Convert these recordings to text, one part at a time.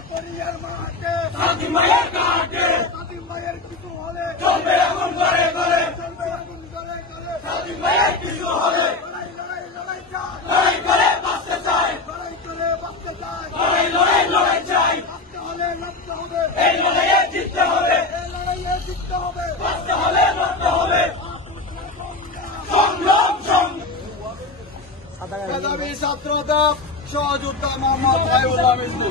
চকরিয়ার মাঠে সাদিম ভাইয়ের ঘাটে সাদিম ভাইয়ের কিছু হলে চলবে আগুন করে করে চলবে আগুন করে করে সাদিম ভাইয়ের কিছু হলে লড়াই লড়াই লড়াই চাই লড়াই করে বাঁচতে চাই লড়াই করে বাঁচতে চাই লড়াই চাই বাঁচতে হলে লড়তে হবে এই লড়াইয়ে জিততে হবে এই লড়াইয়ে জিততে হবে বাঁচতে হলে লড়তে হবে সংগ্রাম মেধাবী ছাত্রদল সহযোদ্ধা মোহাম্মদ হাইবুল্লাহ মিন্টু।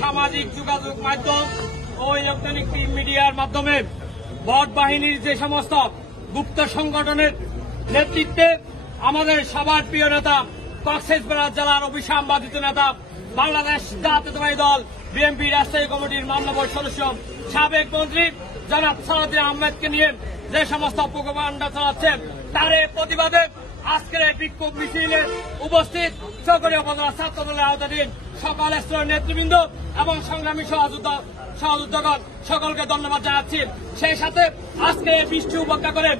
সামাজিক যোগাযোগ মাধ্যম ও ইলেকট্রনিক মিডিয়ার মাধ্যমে ভোট বাহিনীর যে সমস্ত গুপ্ত সংগঠনের নেতৃত্বে আমাদের সবার প্রিয় নেতা কক্সবাজার জেলার অভিসাম্বাদিত নেতা বাংলাদেশ জাতীয়তাবাদী দল বিএনপি রাষ্ট্রীয় কমিটির মাননীয় সদস্য সাবেক মন্ত্রী জনাব সালাউদ্দিন আহমেদকে নিয়ে যে সমস্ত প্রোপাগান্ডা চালাচ্ছেন তার প্রতিবাদে আজকের এই বিক্ষোভ মিছিলে উপস্থিত চকরিয়া উপজেলা ছাত্র দলের আওতাধীন সকল স্তরের নেতৃবৃন্দ এবং সংগ্রামী সহযোদ্ধাগণ সকলকে ধন্যবাদ জানাচ্ছি। সেই সাথে আজকে এই বৃষ্টি উপেক্ষা করে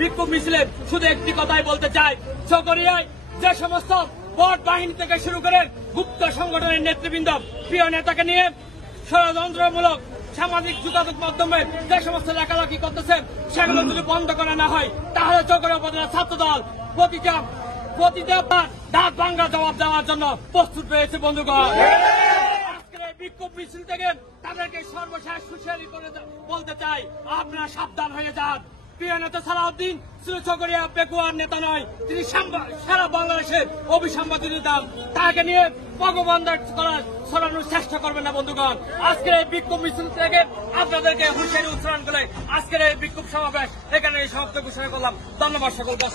বিক্ষোভ মিছিলে শুধু একটি কথাই বলতে চাই, চকরিয়ায় যে সমস্ত ভোট বাহিনী থেকে শুরু করে গুপ্ত সংগঠনের নেতৃবৃন্দ প্রিয় নেতাকে নিয়ে ষড়যন্ত্রমূলক সামাজিক যোগাযোগ মাধ্যমে যে সমস্ত লেখালেখি করতেছেন সেগুলো যদি বন্ধ করা না হয় তাহলে চকরিয়া উপজেলা ছাত্র দল প্রতিটা দাঁত ভাঙ্গা জবাব দেওয়ার জন্য প্রস্তুত রয়েছে বন্ধুগণ। আজকের এই বিক্ষোভ মিছিল থেকে তাদেরকে সর্বশেষ হুঁশিয়ারি করে বলতে চাই, আপনারা সাবধান হয়ে যান। প্রিয় নেতা সালাউদ্দিন শুধু চকরিয়া পেকুয়ার নেতা নয়, তিনি সারা বাংলাদেশের অভিসাম্বাদিত নেতা। তাকে নিয়ে প্রোপাগান্ডা ছড়ানোর চেষ্টা করবেন না বন্ধুগণ। আজকের এই বিক্ষোভ মিছিল থেকে আপনাদেরকে হুঁশিয়ারি উচ্চারণ করে আজকের এই বিক্ষোভ সমাবেশ এখানে সমাপ্ত ঘোষণা করলাম। ধন্যবাদ সকলকে।